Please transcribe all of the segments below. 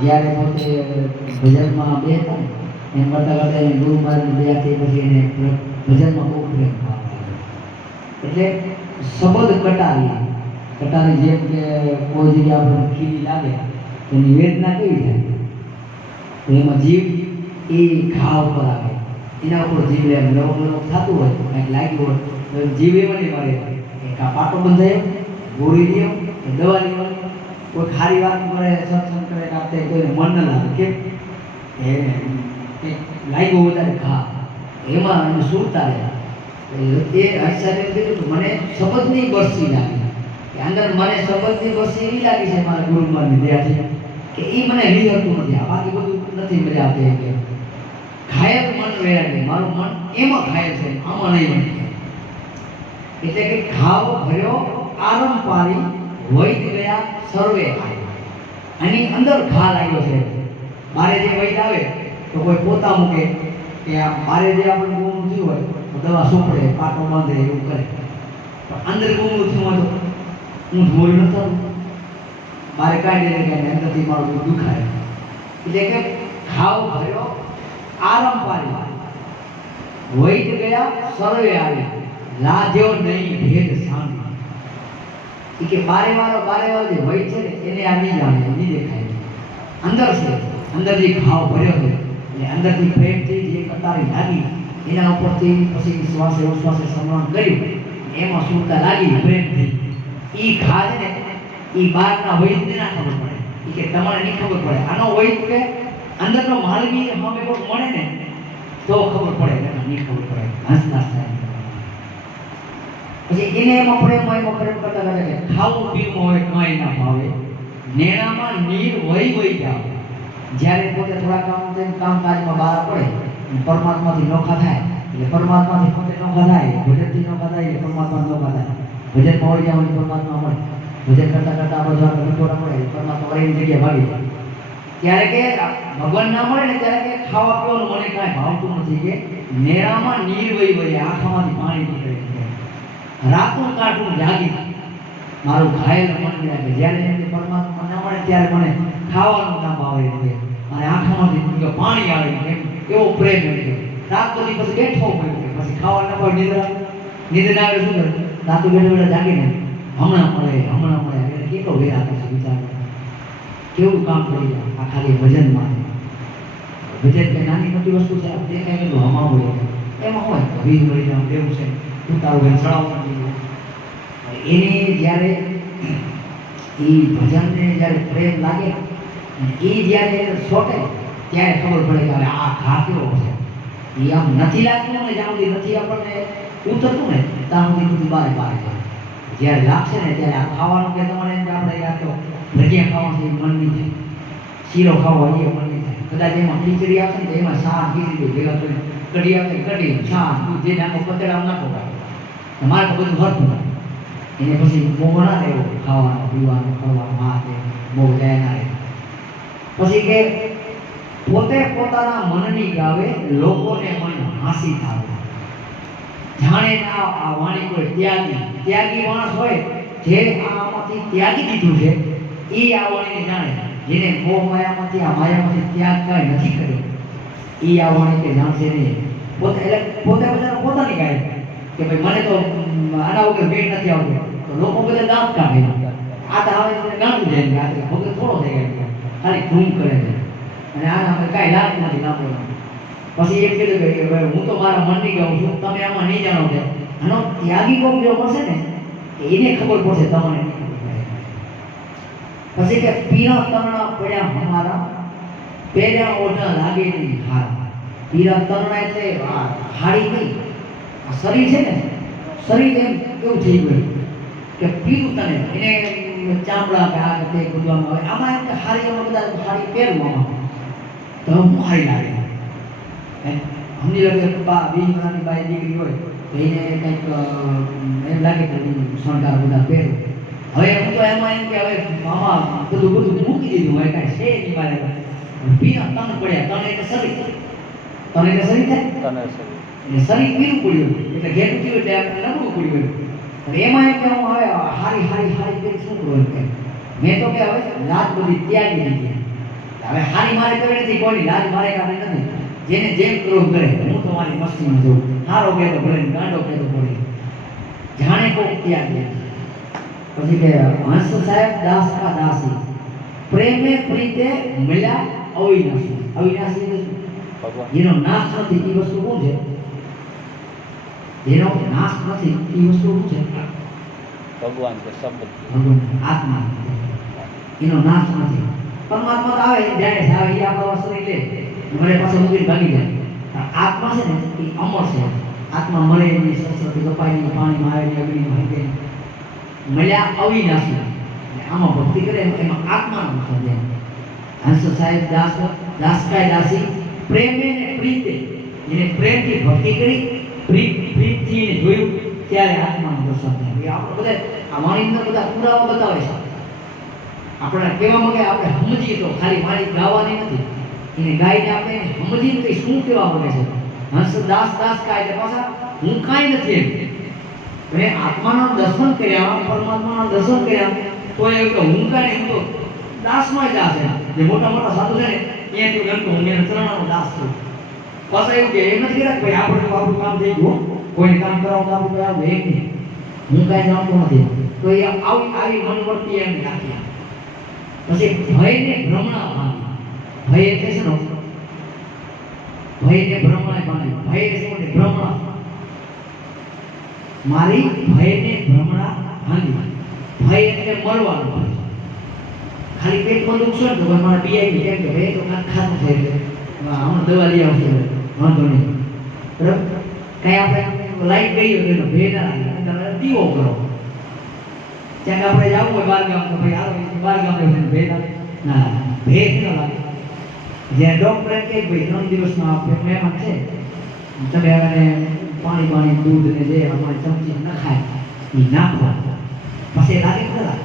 જ્યારે પોતે ભજનમાં બેઠા એમ કરતા કરતા એને ગુરુ મહારાજને બેઠી પછી એને ભજનમાં બહુ પ્રેમ એટલે શબ્દ કટારી જેમ કે કોઈ જગ્યાએ આપણને ખીલી લાગે એની વેદના કેવી થાય તો એમાં જીવ એ ઘા ઉપર આવે એના ઉપર જીવ એમ લવક થતું હોય કંઈક લાગ્યું હોય તો જીવ એમાં નહીં મળે એક આ પાટો બંધાયો ગોળી લ્યો એ દવા લેવાની કોઈ ખારી વાત કરે સત્સંગ કરે આપણે કોઈને મન ન લાગે કેમ એને લાગ્યું વધારે ઘા એમાં એને સુરતા રહ્યા એ હર્ષાને કીધું મને શબ્દની બરસી લાગી કે અંદર મને શબ્દની બરસી એવી લાગી છે મારા ગુરુ મહારાજની દયાથી કે એ મને લીધતું નથી આ બાકી બધું નથી મજા આવતી કે ઘાયલ મન વેરાય મારું મન એમાં ઘાયલ છે આમાં નહીં એટલે કે ઘાવ ભર્યો આરમ પારી વૈદ ગયા સર્વે આની અંદર ઘા લાગ્યો છે મારે જે વૈદ આવે તો કોઈ પોતા મૂકે કે આ મારે જે આપણે ગુમ થયું હોય તો દવા સોંપડે પાટો બાંધે એવું કરે પણ અંદર ગુમ થયું હોય તો હું ધોઈ ન થયું મારે કાંઈ દે કાંઈ અંદરથી મારું દુખાય એટલે કે ઘાવ ભર્યો આરમ પારી વૈદ ગયા સર્વે આવી લાજ્યો નહીં ભેદ શાંતિ કે બારે વાળો જે વૈદ છે ને એને આ નહીં જાણે નહીં દેખાય અંદર છે અંદર જે ઘાવ ભર્યો છે એટલે અંદરથી પ્રેમથી જે કતારી લાગી એના ઉપરથી પછી શ્વાસે ઉશ્વાસે સંવરણ કર્યું એમાં સુરતા લાગી પ્રેમથી એ ઘા છે ને એ બહારના વૈદને ના ખબર પડે એ કે તમારે નહીં ખબર પડે આનો વૈદ કે અંદરનો માલવી સામે કોઈ મળે ને તો ખબર પડે કે નહીં ખબર પડે હસના થાય પછી એને એમાં પ્રેમ કરતા કરતા કે ખાવું પીવું હોય કાંઈ ના ભાવે નેણામાં નીર વહી જાવ જ્યારે પોતે થોડા કામકાજમાં બહાર પડે પરમાત્માથી નોખા થાય એટલે પરમાત્માથી પોતે નોખા થાય ભજનથી નોખા થાય એટલે પરમાત્મા નોખા થાય ભજનમાં વળી જાવ પરમાત્મા મળે ભજન કરતા કરતા આપણે જો મળે પરમાત્મા વળીની જગ્યાએ ભાગી જાય ત્યારે કે ભગવાન ના મળે ને ત્યારે કે ખાવા પીવાનું મને કાંઈ ભાવતું નથી કે નેણામાં નીર વહી આંખોમાંથી પાણી નીકળે રાતું કાઢું જાગી મારું ઘાયલ મન લાગે જ્યારે એમને પરમાત્મા ના મળે ત્યારે મને ખાવાનું ના ભાવે છે અને આંખોમાંથી પાણી આવે એમ એવો પ્રેમ એટલે રાત બધી પછી બેઠો પડ્યો પછી ખાવા ના ભાવે નિદ્રા આવે શું કરે રાતું બેઠા જાગીને હમણાં મળે એને કેટલો વેર આપે છે વિચાર કેવું કામ કરી જાય આ ખાલી ભજનમાં ભજન કે નાની મોટી વસ્તુ છે આપણે દેખાય એટલું હમાવું હોય એમાં હોય વીજ મળી જાવ દેવું છે ઉતારું હોય ચડાવવાનું એને જ્યારે એ ભજનને જ્યારે પ્રેમ લાગે એ જ્યારે સોટે ત્યારે ખબર પડે કે હવે આ ઘા કેવો છે એ આમ નથી લાગતું ને જ્યાં સુધી નથી આપણને ઉતરતું ને ત્યાં સુધી બધું બારે જાય જ્યારે લાગશે ને ત્યારે આ ખાવાનું કે તમને આપણે યાદ તો ભજીયા ખાવાનું મનની છે શીરો ખાવો એ મનની થાય કદાચ એમાં ખીચડી આવશે ને એમાં શાક ખીચડી ભેગા કરી કઢી આવશે કઢી શાક દૂધ જે નાખો પતેડા નાખો મારે તો બધું હરતું એને પછી મોહ ના લેવો ખાવાનો પીવાનો કરવાનો આ તે મોહ જાય ના રહે પછી કે પોતે પોતાના મનની ગાવે લોકોને મન હાંસી થાવે જાણે આ વાણી કોઈ ત્યાગી માણસ હોય જે આમાંથી ત્યાગી દીધું છે એ આ વાણીને જાણે જેને મોહ માયામાંથી આ માયામાંથી ત્યાગ કાંઈ નથી કર્યો એ આ વાણી કે જાણશે નહીં પોતે બધા પોતાની ગાય કે ભાઈ મને તો આના વગર ભેટ નથી આવતો તો લોકો બધા દાંત કાઢે આ તો આવે ગાંડું જાય રાત્રે વગર થોડો થઈ ગયા ખાલી ધૂમ કરે છે અને આના અમે કાંઈ લાભ નથી લાંબો પછી એમ કીધું કે ભાઈ હું તો મારા મનની ગાઉં છું તમે આમાં નહીં જાણો છે આનો ત્યાગી કોક જો પડશે ને એને ખબર પડશે તમને નહીં ખબર પડે પછી કે પીરા તરણા પડ્યા હમારા પહેર્યા ઓઢા લાગે નહીં હાર પીરા તરણા એટલે હાડી નહીં આ શરીર છે ને શરીર એમ કેવું થઈ ગયું કે પીળું તને એને ચામડા કે આ તે બધવામાં આવે આમાં એમ કે હારી એમાં બધા હારી પહેરવું આમાં તો હું હારી લાગે સમજી લો કે બા 20 વર્ષની બાઈ દીકરી હોય તો એને કંઈક એમ લાગે કે શણગાર બધા પહેરું હવે હું તો એમાં એમ કે હવે મામા બધું મૂકી દીધું હવે કાંઈ છે નહીં મારે પીના તન પડ્યા તને એટલે શરીર તને એટલે શરીર થાય એટલે શરીર પીવું પડ્યું એટલે ઘેરું થયું એટલે આપણે નબળું પડ્યું અને એમાં એમ કે હું હવે હારી કરી શું કરું કે મેં તો કે હવે લાજ બધી ત્યાગી દીધી હવે હારી મારે કોઈ નથી કોઈની લાજ મારે કાંઈ નથી જેને જેમ ક્રોધ કરે હું તો મારી મસ્તીમાં જોઉં હારો કે તો ભલે ગાંડો કે તો ભલે જાણે કોઈ ત્યાગી પછી કે હંસ સાહેબ દાસ કા દાસી પ્રેમે પ્રીતે મળ્યા અવિનાશી જેનો નાશ નથી એ વસ્તુ શું છે જેનો નાશ નથી એ વસ્તુ શું છે ભગવાન કે શબ્દ ભગવાન આત્મા એનો નાશ નથી પરમાત્મા તો આવે જાય છે એ આપણો શરીર લે મને પાસે મૂકીને ભાગી જાય આત્મા છે ને એ અમર છે આત્મા મરે એની સંસ્કૃતિ કપાઈ પાણીમાં આવે અગ્નિમાં હકે મળ્યા અવિનાશી આમાં ભક્તિ કરે એમાં આત્માનો સમજે હંસ સાહેબ દાસ કાય દાસી પ્રેમે ને પ્રીતે એને પ્રેમથી ભક્તિ કરી પ્રીતથી એને જોયું ત્યારે આત્માનો દર્શન થાય આપણે બધા આ વાણીની અંદર બધા પુરાવા બતાવે છે આપણે કહેવા માંગે આપણે સમજીએ તો ખાલી મારી ગાવાની નથી એને ગાઈને આપણે એને સમજીને કંઈ શું કહેવા માંગે છે હંસ દાસ કાય એટલે પાછા હું કાંઈ નથી એમ મેં આત્માના દર્શન કર્યા પરમાત્માના દર્શન કર્યા તો એવું કે હું કાંઈ હું તો દાસમાં દાસ છે જે મોટા સાધુ છે ને ત્યાંથી ગણતો હું એના ચરણોનો દાસ છું પાછા એવું કે એમ નથી કર્યા કે ભાઈ આપણું કામ થઈ ગયું કોઈને કામ કરાવવું આપણું કોઈ આવું એક નહીં હું કાંઈ જાણતો નથી તો એ આવી મનવર્તી એમ રાખી પછી ભયને ભ્રમણા ભાંગી ભય એટલે છે ને ભયને ભ્રમણા ભાંગી ભય એટલે ભ્રમણા મારી ભયને ભ્રમણા ભાંગી ભય એટલે મળવાનું ભય ખાલી પેટમાં દુખશે ને તો મારા પીઆઈ કેમ કે ભાઈ તો ખાતું થાય એટલે હમણાં દવા લઈ આવશે વાંધો નહીં બરાબર કાંઈ આપણે લાઈટ ગઈ હોય તો ભય ના લાગે તમે દીવો કરો ત્યાં આપણે જવું હોય બાર ગામ તો ભાઈ હાલો બાર ગામ ભય ના ભય ન લાગે જ્યાં ડોક્ટર કે ભાઈ 3 દિવસમાં આપણે મહેમાન છે તમે એને પાણી દૂધ ને જે અમારે ચમચી નખાય એ નાખવા પછી લાગે ખરા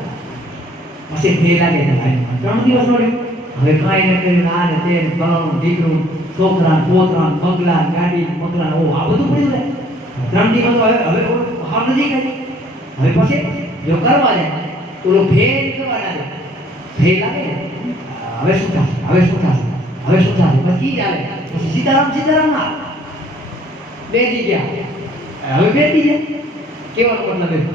પછી ભય લાગે 3 દિવસ મળે હવે કાંઈ ને કંઈ ના ને તે ગણવાનું દીકરું છોકરા પોતરા બંગલા ગાડી બંગલા ઓ આ બધું પડ્યું ને 3 દિવસ હવે હાર નથી કરી હવે પછી જો કરવા જાય તો ભય કરવા લાગે ભય લાગે હવે શું થશે પછી ચાલે પછી સીતારામ ના બેઠી ગયા હવે બેઠી છે કેવાનો મતલબ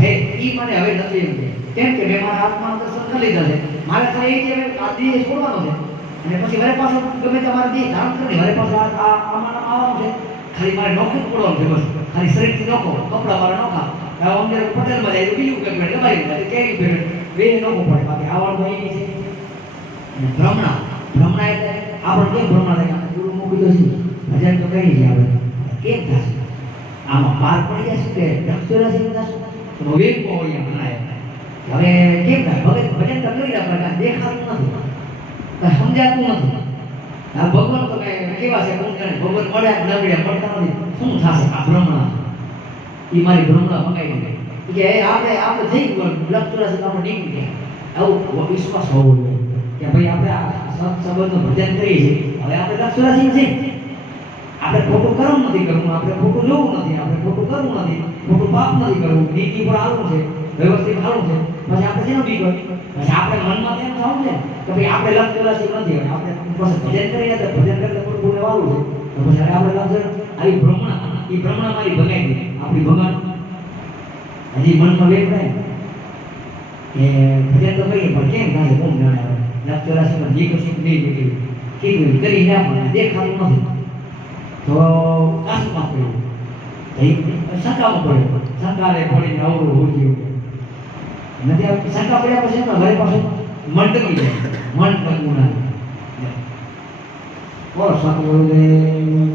હે ઈ મને હવે નથી એમ કેમ કે મેં મારા આત્મા દર્શન કરી લીધા છે મારે ખાલી એ છે આ દેહ છોડવાનો છે અને પછી વરે પાછો ગમે તમારે દેહ ધારણ કરી વરે પાછો આમાં આવવાનું છે ખાલી મારે નોખું પડવાનું છે બસ ખાલી શરીરથી નોખો કપડા મારે નોખા અમને પટેલમાં જાય તો બીજું કંઈક ભેટ લગાવી દીધા કેવી ભેટ બે નોખું પડે બાકી આવવાનું એની છે અને ભ્રમણા એટલે આપણે કેમ ભ્રમણા થાય ગુરુ મૂકી દો છે ભજન તો કરી છે આપણે કેમ થશે આમાં પાર પડી જશે કે દક્ષરાશી થશે તો વિવેક મોહળિયા બનાવે હવે કેમ થાય ભજન તો કરી આપણે દેખાતું નથી કઈ સમજાતું નથી આ ભગવાન તો કઈ કેવા છે કોણ જાણે ભગવાન મળ્યા નબળ્યા મળતા નથી શું થશે આ ભ્રમણા એ મારી ભ્રમણા મંગાવી દે કે આપણે થઈ ગયું દક્ષરાશી આપણે નીકળી ગયા આવું વિશ્વાસ હોવો જોઈએ કે ભાઈ આપણે આ સંબંધનું ભજન કરીએ છીએ હવે આપણે દક્ષરાશી છે આપણે ખોટું કરવું નથી કરવું આપણે ખોટું જોવું નથી આપણે ખોટું કરવું નથી ખોટું પાપ નથી કરવું નીતિ પર આવવું છે વ્યવસ્થિત આવવું છે પછી આપણે શેનું બી કરવું પછી આપણે મનમાં તેમ થવું છે કે ભાઈ આપણે લક્ષ નથી હવે આપણે પછી ભજન કરીએ તો ભજન કરતા થોડું બોલે વાળું છે તો પછી આપણે લક્ષ આવી ભ્રમણા એ ભ્રમણા મારી ભગાઈ ગઈ આપણી ભગવાન હજી મનમાં વેગ રહે કે ભજન તો કરીએ પણ કેમ થાય કોણ જાણે લક્ષ રાશિમાં જે કશું નહીં દેખ્યું કીધું કરી ના પણ દેખાતું નથી તો કાશમાં પડ્યું શંકામાં પડ્યો શંકાને પડીને અવરું હોઈ ગયું નથી શંકા પડ્યા પછી એમાં ઘરે પાસે મન ટકી જાય મન ટકવું ના બોલો સ્વામી